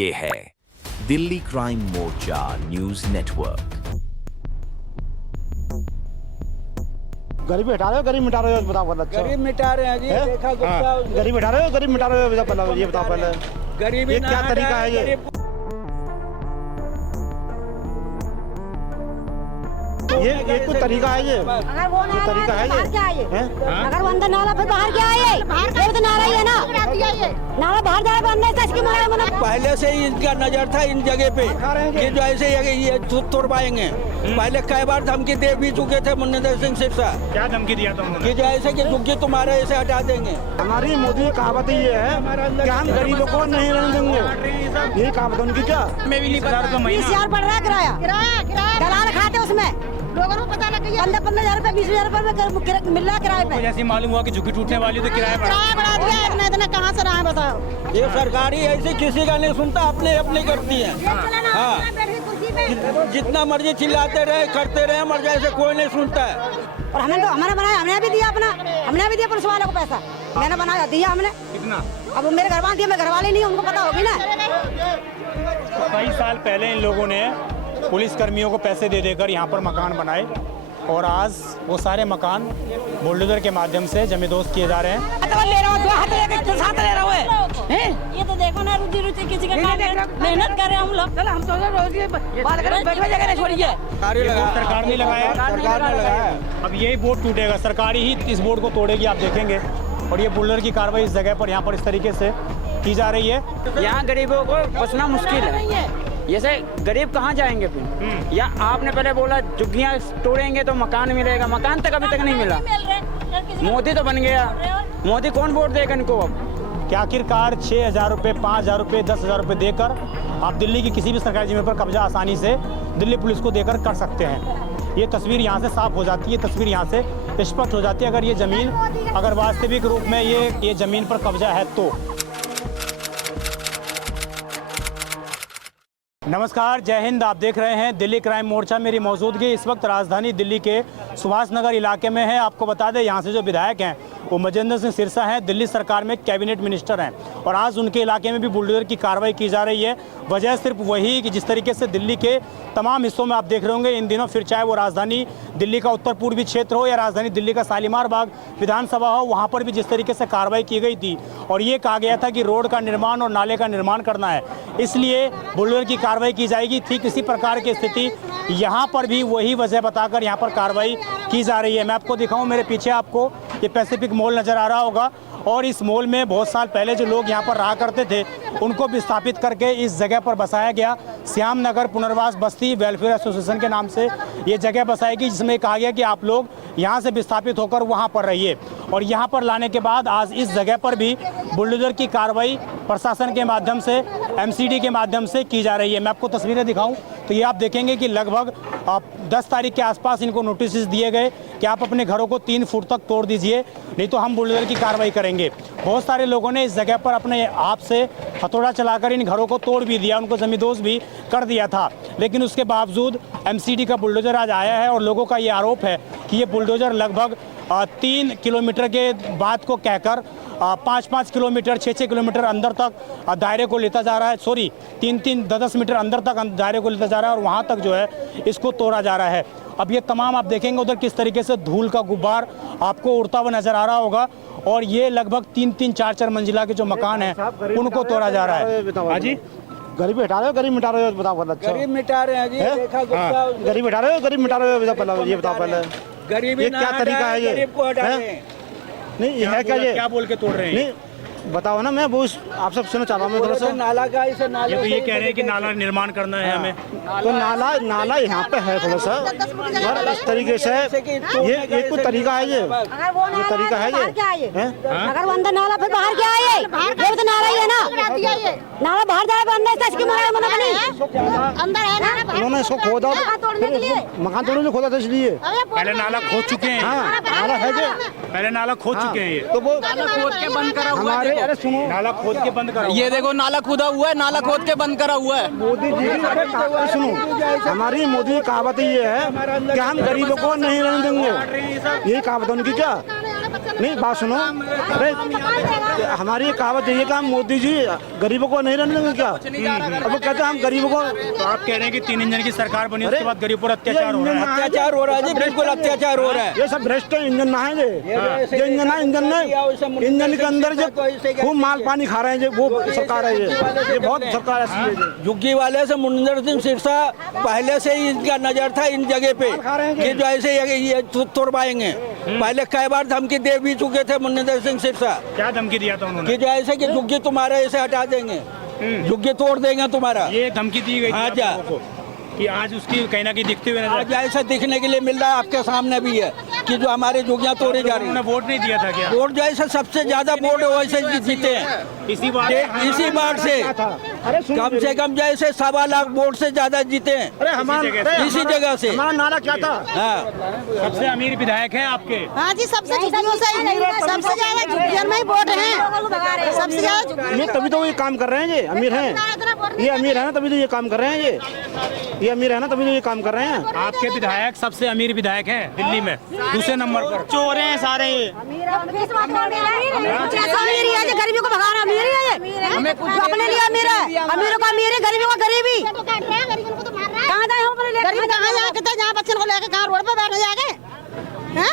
ये है दिल्ली क्राइम मोर्चा news network. गरीबी हटा रहे हो, गरीब मिटा रहे हो, बताओ पहले। अच्छा, गरीब मिटा रहे हैं जी। देखा गुप्ता गरीब हटा रहे हो, गरीब मिटा रहे हो, पहले ये बताओ पहले। गरीबी ये क्या तरीका है ये? ये कोई तरीका है ये? अगर वो ये तरीका है बाहर क्या ये? है? हैं? अगर वो अंदर नाला फिर बाहर क्या है ये? ये तो नाला ही है ना। नाला बाहर जाए अंदर से इसकी मना पहले से ही इनका नजर था इन जगह पे कि जो ऐसे ये तोड़वाएंगे। पहले कई बार धमकी दे भी चुके थे मुनिंदर सिंह सिरसा। क्या धमकी दिया तुमने? कि जो ऐसे कि झुग्गी तुम्हारे ऐसे हटा देंगे। हमारी मोदी की कहावत ये है कि हम गरीबों को नहीं रहने देंगे। यही कहावत उनकी क्या? मैं भी नहीं पता। 20,000 पड़ रहा है किराया। दलाल खाते उसमें लोगों को पता लग गया। 15,000 रुपए 20,000 रुपए में मिल रहा है किराए पे। जैसे मालूम हुआ कि झुग्गी टूटने वाली तो किराया बढ़ा दिया। इतना कहाँ से रहा है बताओ। ये सरकारी ऐसे किसी का नहीं सुनता, अपने अपने करती है। हाँ, जितना मर्जी चिल्लाते रहे करते रहे, मर जाए से कोई नहीं सुनता है। और हमने तो हमारा बनाया, हमने भी दिया अपना, हमने भी दिया पुलिस वालों को पैसा। मैंने बनाया दिया हमने। कितना? अब वो मेरे घर वाले दिए, मैं घर वाले नहीं, उनको पता होगी ना। कई साल पहले इन लोगों ने पुलिस कर्मियों को पैसे दे देकर यहाँ पर मकान बनाए और आज वो सारे मकान बुलडोजर के माध्यम से जमींदोज किए जा रहे हैं। ये तो देखो ना, रुचि रुचि किसी का मेहनत कर रहे हैं हम लोग। हम तो सरकार ने लगाया, सरकार ने लगाया। अब यही बोर्ड टूटेगा, सरकार ही इस बोर्ड को तोड़ेगी, आप देखेंगे। और ये बुलडोजर की कार्रवाई इस जगह पर यहाँ पर इस तरीके से की जा रही है। यहाँ गरीबों को बचना मुश्किल है। जैसे गरीब कहाँ जाएंगे फिर? या आपने पहले बोला झुग्गियाँ तोड़ेंगे तो मकान मिलेगा, मकान तक अभी तक नहीं मिला। मोदी तो बन गया, मोदी कौन वोट देगा इनको अब? कि आखिरकार 6,000 रुपये, 5,000 रुपये, 10,000 रुपये देकर आप दिल्ली की किसी भी सरकारी जमीन पर कब्जा आसानी से दिल्ली पुलिस को देकर कर सकते हैं। ये तस्वीर यहाँ से साफ हो जाती है, तस्वीर यहाँ से स्पष्ट हो जाती है। अगर ये ज़मीन अगर वास्तविक रूप में ये ज़मीन पर कब्जा है तो। नमस्कार, जय हिंद। आप देख रहे हैं दिल्ली क्राइम मोर्चा। मेरी मौजूदगी इस वक्त राजधानी दिल्ली के सुभाष नगर इलाके में है। आपको बता दें, यहाँ से जो विधायक हैं वो मजेंद्र सिंह सिरसा हैं, दिल्ली सरकार में कैबिनेट मिनिस्टर हैं और आज उनके इलाके में भी बुलडोजर की कार्रवाई की जा रही है। वजह सिर्फ वही कि जिस तरीके से दिल्ली के तमाम हिस्सों में आप देख रहे होंगे इन दिनों, फिर चाहे वो राजधानी दिल्ली का उत्तर पूर्वी क्षेत्र हो या राजधानी दिल्ली का शालीमार बाग विधानसभा हो, वहाँ पर भी जिस तरीके से कार्रवाई की गई थी और ये कहा गया था कि रोड का निर्माण और नाले का निर्माण करना है, इसलिए बुलडोजर की कार्रवाई की जाएगी। ठीक इसी प्रकार की स्थिति यहाँ पर भी वही वजह बताकर यहाँ पर कार्रवाई की जा रही है। मैं आपको दिखाऊं, मेरे पीछे आपको ये पैसिफिक मॉल नज़र आ रहा होगा और इस मॉल में बहुत साल पहले जो लोग यहाँ पर रहा करते थे उनको विस्थापित करके इस जगह पर बसाया गया। श्याम नगर पुनर्वास बस्ती वेलफेयर एसोसिएशन के नाम से ये जगह बसाएगी, जिसमें कहा गया कि आप लोग यहाँ से विस्थापित होकर वहाँ पर रहिए। और यहाँ पर लाने के बाद आज इस जगह पर भी बुलडोजर की कार्रवाई प्रशासन के माध्यम से, एमसीडी के माध्यम से की जा रही है। मैं आपको तस्वीरें दिखाऊं तो ये आप देखेंगे कि लगभग 10 तारीख के आसपास इनको नोटिस दिए गए कि आप अपने घरों को 3 फुट तक तोड़ दीजिए, नहीं तो हम बुलडोजर की कार्रवाई करेंगे। बहुत सारे लोगों ने इस जगह पर अपने आप से हथौड़ा चलाकर इन घरों को तोड़ भी दिया, उनको जमींदोज भी कर दिया था। लेकिन उसके बावजूद एमसीडी का बुलडोजर आज आया है और लोगों का ये आरोप है कि ये बुलडोजर लगभग 3 किलोमीटर के बाद को कहकर 5-5 किलोमीटर, 6-6 किलोमीटर अंदर तक दायरे को लेता जा रहा है। 3-10 मीटर अंदर तक दायरे को लेता जा रहा है और वहाँ तक जो है इसको तोड़ा जा रहा है। अब ये तमाम आप देखेंगे उधर किस तरीके से धूल का गुब्बार आपको उड़ता हुआ नजर आ रहा होगा और ये लगभग 3-3, 4-4 मंजिला के जो मकान हैं उनको तोड़ा जा रहा है। हाँ जी, गरीबी हटा रहे हो, गरीब मिटा रहे हो, बताओ पहले। अच्छा, गरीब मिटा रहे हैं जी। देखा गुप्ता गरीब हटा रहे हो, गरीब मिटा रहे हो, पहले ये बताओ पहले। गरीबी ये क्या तरीका है ये? गरीब को हटाने। नहीं, ये है क्या ये? क्या बोल के तोड़ रहे हैं? नहीं बताओ ना, मैं वो आप सब सुनना चाह रहा हूँ मैं थोड़ा सा। नाला का इसे नाले ये तो ये कह रहे हैं कि नाला निर्माण करना है हमें। तो नाला यहाँ पे है थोड़ा सा, और इस तरीके से ये कोई तरीका है ये? अगर वो ये तरीका है बाहर क्या है ये? ये? अगर वो अंदर नाला फिर बाहर क्या है ये? ये तो नाला ही है ना। नाला बाहर जाए अंदर से इसकी मना बनी अंदर है ना। उन्होंने इसको खोदा, मकान तोड़ने में खोदा था इसलिए। पहले नाला खोद चुके हैं। हाँ, नाला है जो पहले नाला खोद चुके हैं ये। तो वो खोद के बंद करा हुआ हमारे, अरे सुनो, नाला खोद के बंद करा। ये देखो नाला खुदा हुआ है, नाला खोद के बंद करा हुआ है। मोदी जी की सुनो, हमारी मोदी की कहावत ये है कि हम गरीबों को नहीं रहने देंगे। यही कहावत उनकी क्या? नहीं बात सुनो, अरे हमारी ये कहावत है कि हम मोदी जी गरीबों को नहीं रहने देंगे क्या? अब वो कहते हैं हम गरीबों को। तो आप कह रहे हैं कि 3 इंजन की सरकार बनी, उसके बाद गरीब पर अत्याचार हो रहा है। अत्याचार हो रहा है जी, बिल्कुल अत्याचार हो रहा है। ये सब भ्रष्ट इंजन ना है, ये इंजन है, इंजन के अंदर जो खूब माल पानी खा रहे हैं, जो वो सरकार है, ये बहुत सरकार ऐसी है। झुग्गी वाले से मुनिंदर सिंह सिरसा पहले से ही इनका नजर था इन जगह पे कि जो ऐसे ये तोड़वाएंगे। पहले कई बार धमकी दे भी चुके थे मुनिंदर सिंह सिरसा। क्या धमकी दिया था उन्होंने? कि जो ऐसे कि झुग्गी तुम्हारा ऐसे हटा देंगे, झुग्गी तोड़ देंगे तुम्हारा। ये धमकी दी गई थी आप आजा। लोगों को कि आज उसकी कहीं ना कहीं दिखते हुए आज ऐसा दिखने के लिए मिल रहा है, आपके सामने भी है कि जो हमारी झुग्गियाँ तोड़ी जा रही उन्होंने है। वोट नहीं दिया था क्या? वोट जो है सबसे ज्यादा वोट वैसे जीते हैं इसी बार इसी बार से। कम से कम जैसे 1.25 लाख वोट से ज्यादा जीते हैं अरे हमारा इसी जगह से। हमारा नारा क्या था? हाँ, सबसे अमीर विधायक हैं आपके। हाँ जी, सबसे झुग्गियों से सबसे ज्यादा झुग्गियों में ही वोट हैं, सबसे ज्यादा। ये तभी तो ये काम कर रहे हैं, ये अमीर हैं, ये अमीर है ना तभी तो ये काम कर रहे हैं, ये अमीर है ना तभी तो ये काम कर रहे हैं। आपके विधायक सबसे अमीर विधायक हैं दिल्ली में, दूसरे नंबर पर। चोर हैं सारे ये। अमीर है, गरीबी को भगाना अमीर है, ये अपने लिए अमीर है, अमीरों का अमीर है, गरीबों का गरीबी। कहाँ जाए हम अपने गरीब कहाँ जाके जहाँ बच्चों को लेकर कहाँ रोड पे बैठ जाएंगे? हैं?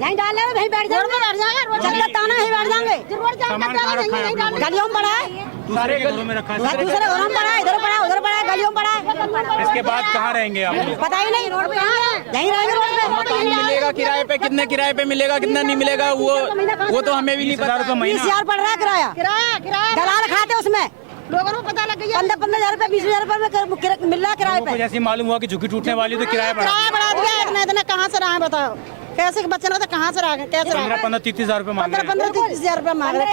नहीं डाल रहे वहीं बैठ रोड पे बैठ जाएंगे, रोड जाएंगे, ताना ही बैठ जाएंगे। सामान कहाँ रखा है आपने? गलियों में पड़ा है, दूसरे के घरों में रखा है। दूसरे घरों में पड़ा है, इधर पड़ा है, उधर पड़ा है, गलियों में पड़ा है। इसके बाद कहाँ रहेंगे आप लोग? पता ही नहीं, रोड पे नहीं रहेंगे, रोड पे मिलेगा किराए पे, कितने किराए पे मिलेगा, कितना नहीं मिलेगा, वो तो हमें भी नहीं 20,000 रुपये 20,000 पड़ रहा है किराया। किराया दलाल खाते उसमें लोगों को पता लग गया। 15,000 रुपए 20,000 रुपए में मिल रहा है किराए लोगों को पे। जैसे मालूम हुआ कि झुग्गी टूटने वाली तो किराया बढ़ा किराया बढ़ा दिया, इतना इतना कहाँ से रहा बताओ? कैसे के बच्चे तो कहाँ से रहा? कैसे रहा? 15-30,000 रुपये मांग रहे हैं। 15-30,000 रुपए मांग रहे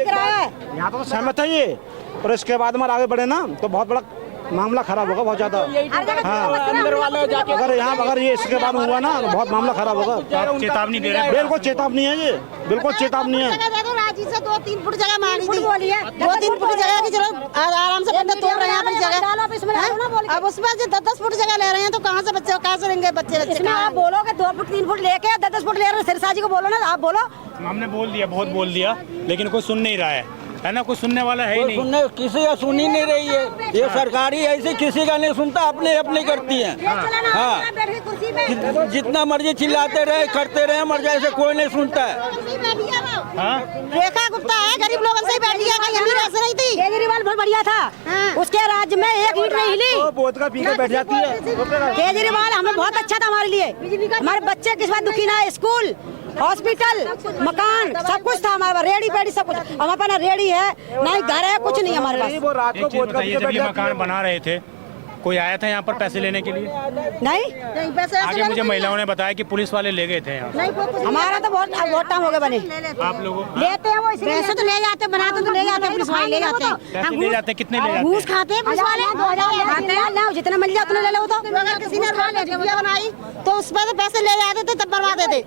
किराया है। यहाँ तो सहमत है ये, और इसके बाद में आगे बढ़े ना तो बहुत बड़ा मामला खराब होगा, बहुत ज्यादा। हाँ, अगर ये इसके बाद हुआ ना तो बहुत मामला खराब होगा। आप चेतावनी दे रहे हैं? बिल्कुल चेतावनी है ये, बिल्कुल चेतावनी है। राजी से 2-3 फुट जगह मांगी थी, 2-3 फुट जगह की चलो आराम से बंदे तोड़ रहे हैं अपनी जगह। अब उसमें 10-10 फुट जगह ले रहे हैं तो कहाँ से बच्चे कहाँ से रहेंगे बच्चे? आप बोलोगे 2 फुट 3 फुट लेके 10-10 फुट ले रहे सिरसा जी को बोलो ना, आप बोलो। हमने बोल दिया, बहुत बोल दिया, लेकिन कोई सुन नहीं रहा है ना, कोई सुनने वाला है ही नहीं। सुनने किसी का सुन ही नहीं रही है। ये सरकारी ऐसे किसी का नहीं सुनता, अपने अपने करती है। हाँ, जितना मर्जी चिल्लाते रहे करते रहे, मर जाए से कोई नहीं सुनता है। रेखा गुप्ता है, गरीब लोगों से ही बैठ गया, कहीं अमीर ऐसे नहीं थी। केजरीवाल बहुत बढ़िया था, उसके राज्य में एक ईंट नहीं हिली। बोध का पी के बैठ जाती है। केजरीवाल हमें बहुत अच्छा था हमारे लिए, हमारे बच्चे किस बात दुखी ना है, स्कूल हॉस्पिटल मकान सब कुछ था हमारे पास, रेडी पेडी सब कुछ हमारे पास, ना रेडी है ना ही घर है, कुछ नहीं हमारे पास। वो रात एक को चीज बोध का बताइए, जब ये मकान बना रहे थे कोई आया था यहाँ पर पैसे लेने के लिए? नहीं, आगे मुझे महिलाओं ने बताया कि पुलिस वाले ले गए थे यहाँ। हमारा तो बहुत टाइम हो गए बने। आप लोगों लेते हैं वो इसलिए पैसे तो ले जाते, बनाते तो ले जाते, पुलिस वाले ले जाते हैं। पैसे ले जाते, कितने ले जाते घूस खाते हैं पुलिस वाले। जितना मिल जाए उतना ले लो। तो अगर किसी ने झुग्गियाँ बनाई तो उस पर पैसे ले जाते थे, तब बनवाते थे।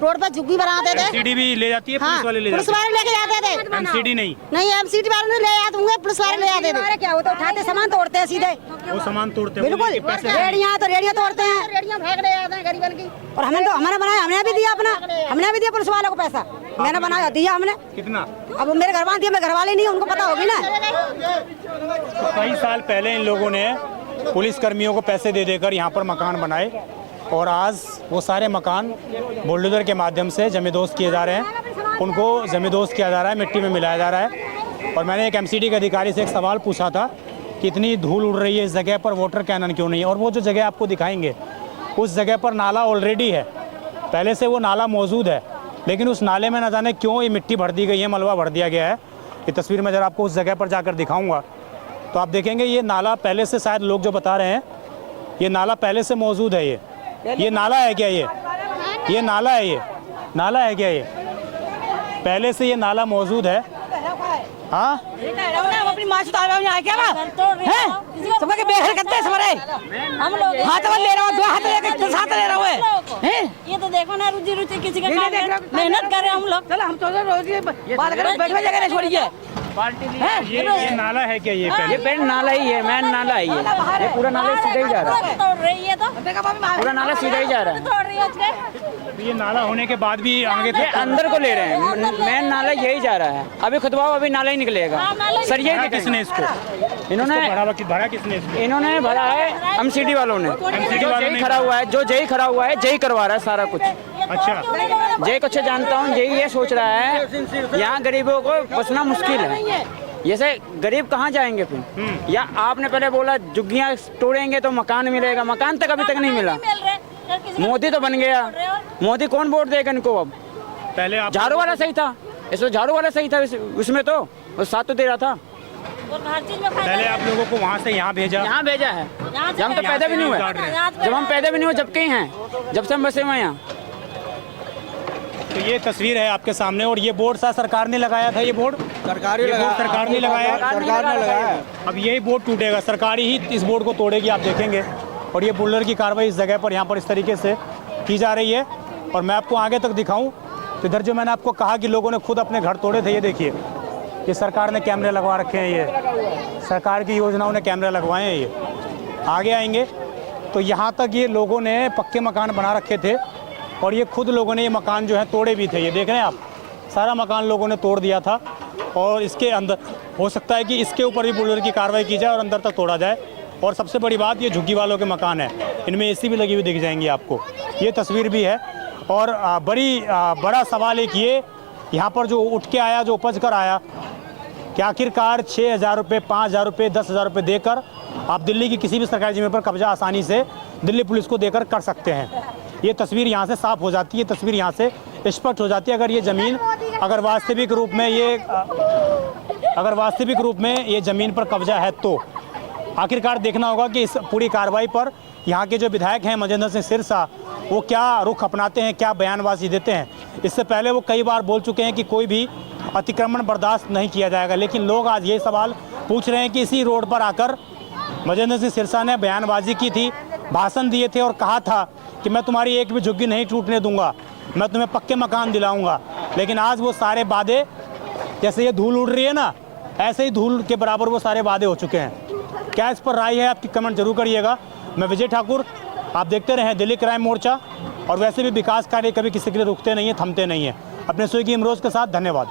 रोड पर झुग्गी बनाते थे। एमसीडी भी ले जाती है, पुलिस वाले ले पुलिस जाते वाले लेके जाते थे। हैं? एमसीडी नहीं, नहीं, एमसीडी वाले ले जाते होंगे, पुलिस वाले ले जाते थे। हमारे क्या होता है, उठाते सामान तोड़ते हैं सीधे, वो सामान तोड़ते हैं, बिल्कुल। वो लेके पैसे रेडियाँ तो रेडियाँ तोड़ते हैं, रेडियो फेंक ले जाते हैं गरीबन की। और हमने तो हमारा बनाया, हमने भी दिया अपना, हमने भी दिया पुलिस वालों को पैसा, मैंने बनाया दिया हमने। कितना? अब मेरे घर वाले दिया, मेरे घर वाले नहीं, उनको पता होगी ना। तो कई साल पहले इन लोगों ने पुलिस कर्मियों को पैसे दे देकर यहाँ पर मकान बनाए, और आज वो सारे मकान बुलडोजर के माध्यम से जमींदोज किए जा रहे हैं, उनको जमींदोज किया जा रहा है, मिट्टी में मिलाया जा रहा है। और मैंने एक एमसीडी के अधिकारी से एक सवाल पूछा था कि इतनी धूल उड़ रही है इस जगह पर, वाटर कैनन क्यों नहीं है? और वो जो जगह आपको दिखाएंगे उस जगह पर नाला ऑलरेडी है, पहले से वो नाला मौजूद है, लेकिन उस नाले में न जाने क्यों ये मिट्टी भर दी गई है, मलबा भर दिया गया है। ये तस्वीर में जरा आपको उस जगह पर जाकर दिखाऊंगा तो आप देखेंगे ये नाला पहले से, शायद लोग जो बता रहे हैं ये नाला पहले से मौजूद है। ये नाला है क्या? ये नाला है, ये नाला है क्या? ये पहले से ये नाला मौजूद है। हाँ, अपनी माँ से क्या सुबह के बेहर करते हैं हमारे, हम लोग हाथ ले रहा हूँ, 2 हाथ लेकर साथ ले रहा है। ये तो देखो ना, रुचि रुचि किसी का मेहनत कर रहे हैं हम लोग। चलो हम तो रोज बात करें, बैठने जगह नहीं छोड़िए। ये नाला है क्या? ये पहले ये पेड़ नाला ही है, मैन नाला है ये पूरा नाला सीधा ही जा रहा है, तोड़ रही है तो पूरा नाला सीधा ही जा रहा है। तोड़ रही है उसके तो ये नाला होने के बाद भी आगे ये अंदर को ले रहे हैं, मेन नाला यही जा रहा है। अभी खुदवाओ, अभी नाला ही निकलेगा सर। यही किसने इसको इन्होंने भरा किसने इसको? इन्होंने भरा है एमसीडी वालों ने। जो जय खड़ा हुआ है, जो जय खड़ा हुआ है, जय करवा रहा है सारा कुछ। अच्छा, जय को अच्छा जानता हूँ। जय ये सोच रहा है यहाँ गरीबों को बसना मुश्किल है, जैसे गरीब कहाँ जाएंगे फिर। या आपने पहले बोला झुग्गियाँ तोड़ेंगे तो मकान मिलेगा, मकान तक अभी तक नहीं मिला। मोदी तो बन गया, मोदी कौन वोट देगा इनको अब? पहले आप झाड़ू वाला सही था, इसमें झाड़ू वाला सही था, उसमें तो वो साथ तो दे रहा था। पहले आप लोगों को वहाँ से यहाँ भेजा यहाँ भेजा है, जब हम तो पैदा भी नहीं हुए, जब हम पैदा भी नहीं हुए, जब कहीं हैं, जब से हम बसे हुए हैं यहाँ। तो ये तस्वीर है आपके सामने। और ये बोर्ड सा सरकार ने लगाया था, ये बोर्ड सरकार ने लगाया। अब यही बोर्ड टूटेगा, सरकार ही इस बोर्ड को तोड़ेगी, आप देखेंगे। और ये बुलडोजर की कार्रवाई इस जगह पर यहाँ पर इस तरीके से की जा रही है। और मैं आपको आगे तक दिखाऊं तो इधर जो मैंने आपको कहा कि लोगों ने खुद अपने घर तोड़े थे, ये देखिए, ये सरकार ने कैमरे लगवा रखे हैं, ये सरकार की योजनाओं ने कैमरे लगवाए हैं। ये आगे आएंगे तो यहाँ तक ये लोगों ने पक्के मकान बना रखे थे और ये खुद लोगों ने ये मकान जो है तोड़े भी थे। ये देख रहे हैं आप, सारा मकान लोगों ने तोड़ दिया था। और इसके अंदर हो सकता है कि इसके ऊपर भी बुलडोजर की कार्रवाई की जाए और अंदर तक तोड़ा जाए। और सबसे बड़ी बात, ये झुग्गी वालों के मकान है, इनमें एसी भी लगी हुई दिख जाएंगी आपको, ये तस्वीर भी है। और बड़ा सवाल एक ये, यहाँ पर जो उठ के आया, जो उपज कर आया, कि आखिरकार 6,000 रुपये, 5,000 रुपये, 10,000 रुपये देकर आप दिल्ली की किसी भी सरकारी ज़मीन पर कब्जा आसानी से दिल्ली पुलिस को देकर कर सकते हैं। ये तस्वीर यहाँ से साफ हो जाती है, तस्वीर यहाँ से स्पष्ट हो जाती है। अगर ये ज़मीन अगर वास्तविक रूप में ये ज़मीन पर कब्जा है तो आखिरकार देखना होगा कि इस पूरी कार्रवाई पर यहाँ के जो विधायक हैं मजेंद्र सिंह सिरसा, वो क्या रुख अपनाते हैं, क्या बयानबाजी देते हैं। इससे पहले वो कई बार बोल चुके हैं कि कोई भी अतिक्रमण बर्दाश्त नहीं किया जाएगा, लेकिन लोग आज ये सवाल पूछ रहे हैं कि इसी रोड पर आकर मजेंद्र सिंह सिरसा ने बयानबाजी की थी, भाषण दिए थे और कहा था कि मैं तुम्हारी एक भी झुग्गी नहीं टूटने दूंगा, मैं तुम्हें पक्के मकान दिलाऊंगा। लेकिन आज वो सारे वादे, जैसे ये धूल उड़ रही है ना, ऐसे ही धूल के बराबर वो सारे वादे हो चुके हैं। क्या इस पर राय है आपकी, कमेंट जरूर करिएगा। मैं विजय ठाकुर, आप देखते रहें दिल्ली क्राइम मोर्चा। और वैसे भी विकास कार्य कभी किसी के लिए रुकते नहीं है, थमते नहीं है। अपने स्विगी इमरोज के साथ धन्यवाद।